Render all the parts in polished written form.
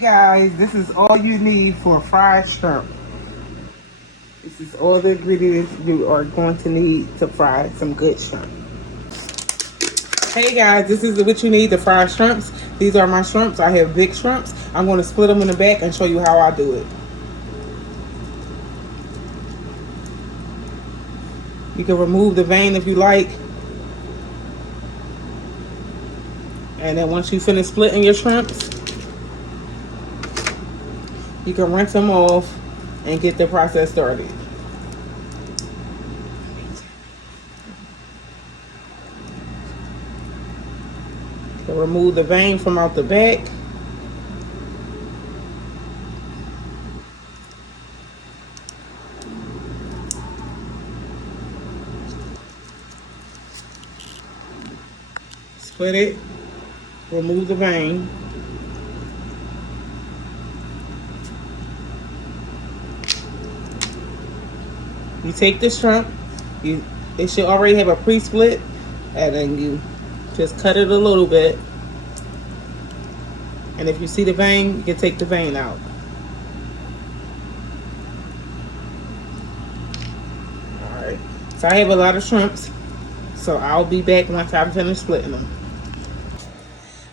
Guys, this is all you need for fried shrimp. This is all the ingredients you are going to need to fry some good shrimp. Hey guys, this is what you need to fry shrimps. These are my shrimps. I have big shrimps. I'm going to split them in the back and show you how I do it. You can remove the vein if you like. And then once you finish splitting your shrimps, you can rinse them off and get the process started. Remove the vein from out the back. Split it. Remove the vein. You take the shrimp. It should already have a pre-split, and then you just cut it a little bit. And if you see the vein, you can take the vein out. Alright. So I have a lot of shrimps. So I'll be back once I'm finished splitting them.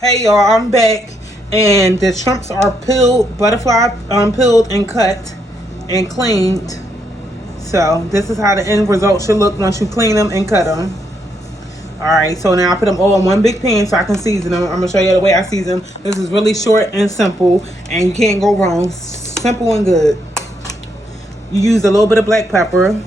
Hey y'all, I'm back. And the shrimps are peeled, butterfly peeled and cut and cleaned. So this is how the end result should look once you clean them and cut them. Alright, so now I put them all in one big pan so I can season them. I'm going to show you the way I season them. This is really short and simple, and you can't go wrong. Simple and good. You use a little bit of black pepper.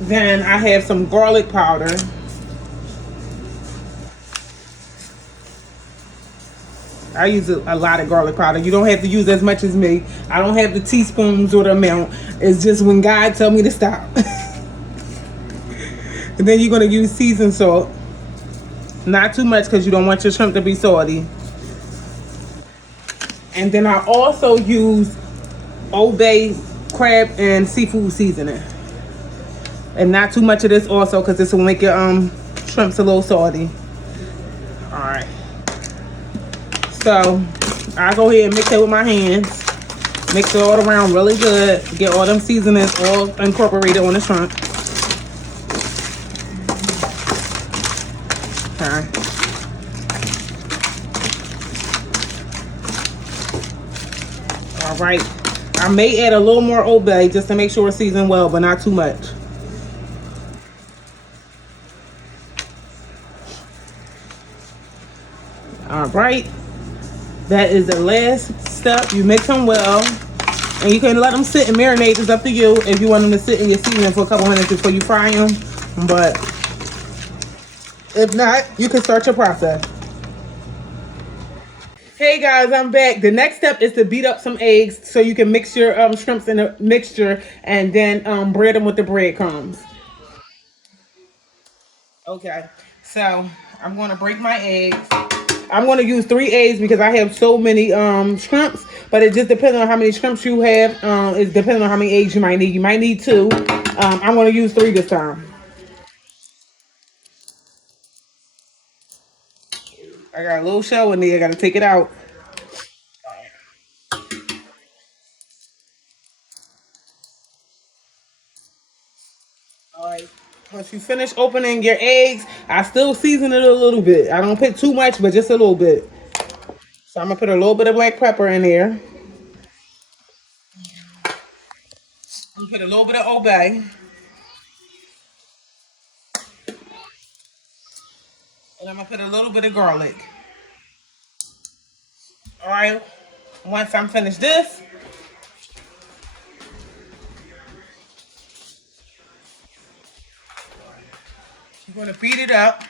Then I have some garlic powder. I use a lot of garlic powder. You don't have to use as much as me. I don't have the teaspoons or the amount. It's just when God tell me to stop. And then you're going to use seasoned salt. Not too much because you don't want your shrimp to be salty. And then I also use Old Bay crab and seafood seasoning. And not too much of this also because this will make your shrimps a little salty. Alright. So I go ahead and mix it with my hands. Mix it all around really good. Get all them seasonings all incorporated on the shrimp. Okay. All right. I may add a little more Old Bay just to make sure it's seasoned well, but not too much. All right. That is the last step. You mix them well, and you can let them sit and marinate. It's up to you if you want them to sit in your seasoning for a couple minutes before you fry them. But if not, you can start your process. Hey guys, I'm back. The next step is to beat up some eggs so you can mix your shrimps in a mixture and then bread them with the breadcrumbs. Okay, so I'm going to break my eggs. I'm going to use 3 eggs because I have so many shrimps, but it just depends on how many shrimps you have. It's depending on how many eggs you might need. You might need 2. I'm going to use 3 this time. I got a little shell in there. I got to take it out. All right. Once you finish opening your eggs, I still season it a little bit. I don't put too much, but just a little bit. So I'm going to put a little bit of black pepper in there. I'm going to put a little bit of Old Bay. And I'm going to put a little bit of garlic. All right. Once I'm finished this, you're going to beat it up.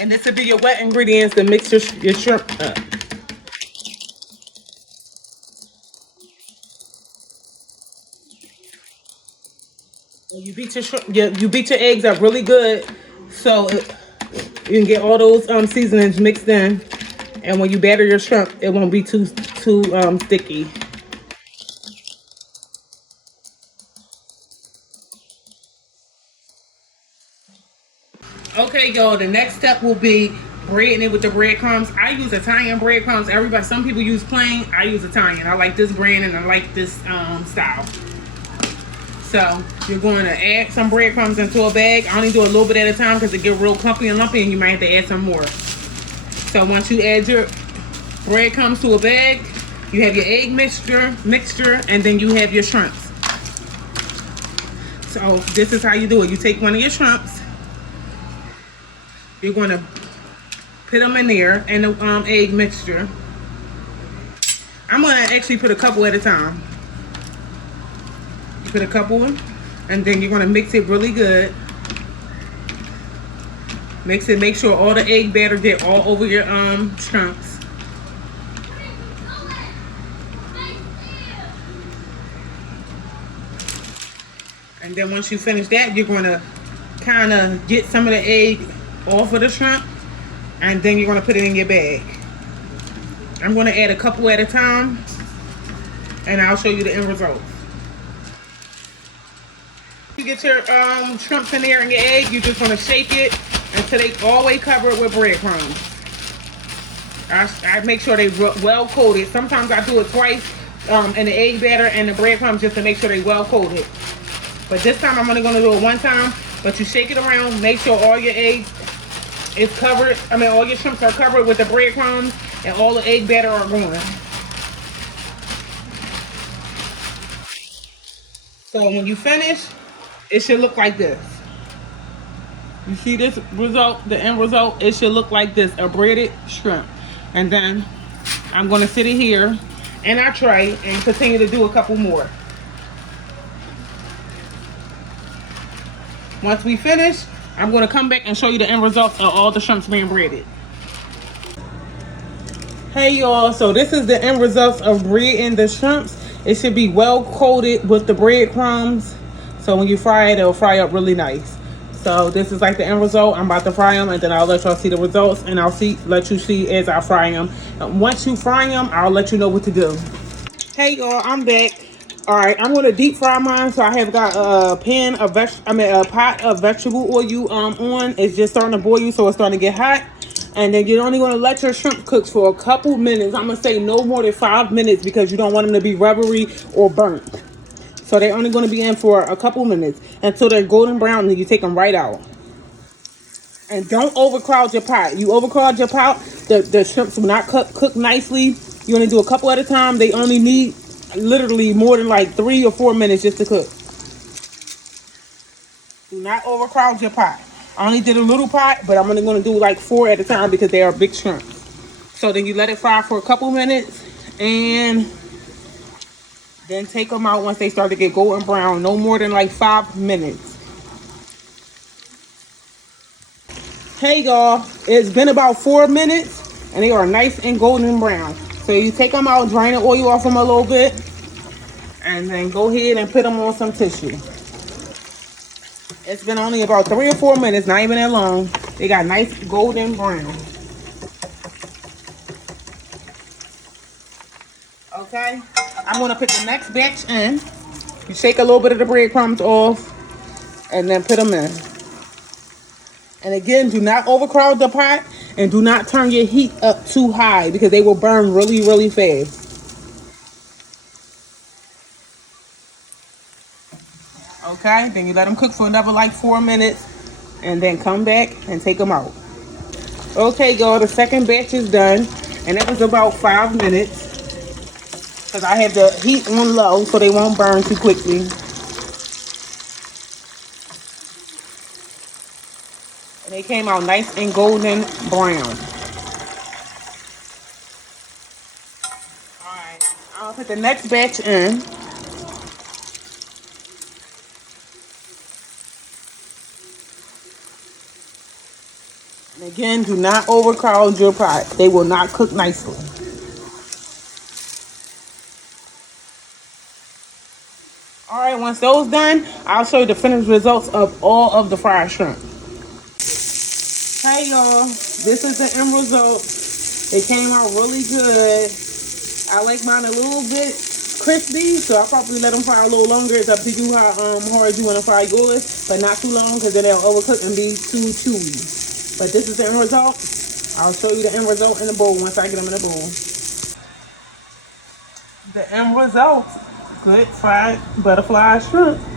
And this will be your wet ingredients to mix your shrimp up. You beat your shrimp, you beat your eggs up really good, so you can get all those seasonings mixed in. And when you batter your shrimp, it won't be too sticky. Okay, y'all, the next step will be breading it with the breadcrumbs. I use Italian breadcrumbs. Some people use plain. I use Italian. I like this brand and I like this style. So you're going to add some breadcrumbs into a bag. I only do a little bit at a time because it get real clumpy and lumpy and you might have to add some more. So once you add your breadcrumbs to a bag, you have your egg mixture, and then you have your shrimps. So this is how you do it. You take one of your shrimps. You're going to put them in there and the egg mixture. I'm going to actually put a couple at a time. You put a couple in, and then you're going to mix it really good. Mix it. Make sure all the egg batter get all over your shrimps. And then once you finish that, you're going to kind of get some of the egg off of the shrimp, and then you're going to put it in your bag. I'm going to add a couple at a time, and I'll show you the end result. You get your shrimps in there and your egg, you just want to shake it until they all the way cover it with breadcrumbs. I make sure they well coated. Sometimes I do it twice in the egg batter and the breadcrumbs just to make sure they well coated. But this time I'm only going to do it one time. But you shake it around, make sure all your eggs is covered. All your shrimps are covered with the breadcrumbs and all the egg batter are going. So when you finish, it should look like this. You see this result, the end result? It should look like this, a breaded shrimp. And then I'm going to sit it here in our tray and continue to do a couple more. Once we finish, I'm going to come back and show you the end results of all the shrimps being breaded. Hey y'all, so this is the end results of breading the shrimps. It should be well coated with the breadcrumbs. So when you fry it, it'll fry up really nice. So this is like the end result. I'm about to fry them and then I'll let y'all see the results and I'll let you see as I fry them. And once you fry them, I'll let you know what to do. Hey y'all, I'm back. All right, I'm gonna deep fry mine. So I have got a pot of vegetable oil on. It's just starting to boil, so it's starting to get hot. And then you're only gonna let your shrimp cook for a couple minutes. I'm gonna say no more than 5 minutes because you don't want them to be rubbery or burnt. So they're only gonna be in for a couple minutes until they're golden brown, and then you take them right out. And don't overcrowd your pot. You overcrowd your pot, the shrimps will not cook nicely. You only do a couple at a time. They only need literally more than like 3 or 4 minutes just to cook. Do not overcrowd your pot. I only did a little pot, but I'm only going to do like 4 at a time because they are big shrimps. So then you let it fry for a couple minutes and then take them out once they start to get golden brown. No more than like 5 minutes. Hey y'all, it's been about 4 minutes and they are nice and golden brown. So you take them out, drain the oil off them a little bit, and then go ahead and put them on some tissue. It's been only about 3 or 4 minutes, not even that long. They got nice golden brown. Okay, I'm gonna put the next batch in. You shake a little bit of the breadcrumbs off and then put them in. And again, do not overcrowd the pot and do not turn your heat up too high because they will burn really, really fast. Okay, then you let them cook for another like 4 minutes and then come back and take them out. Okay, y'all, the second batch is done and it was about 5 minutes because I have the heat on low so they won't burn too quickly. And they came out nice and golden brown. Alright, I'll put the next batch in. And again, do not overcrowd your pot. They will not cook nicely. Alright, once those done, I'll show you the finished results of all of the fried shrimp. Hey y'all, this is the end result. They came out really good. I like mine a little bit crispy, so I'll probably let them fry a little longer. It's up to you how hard you want to fry yours, but not too long because then they'll overcook and be too chewy. But this is the end result. I'll show you the end result in the bowl once I get them in the bowl. The end result, good fried butterfly shrimp.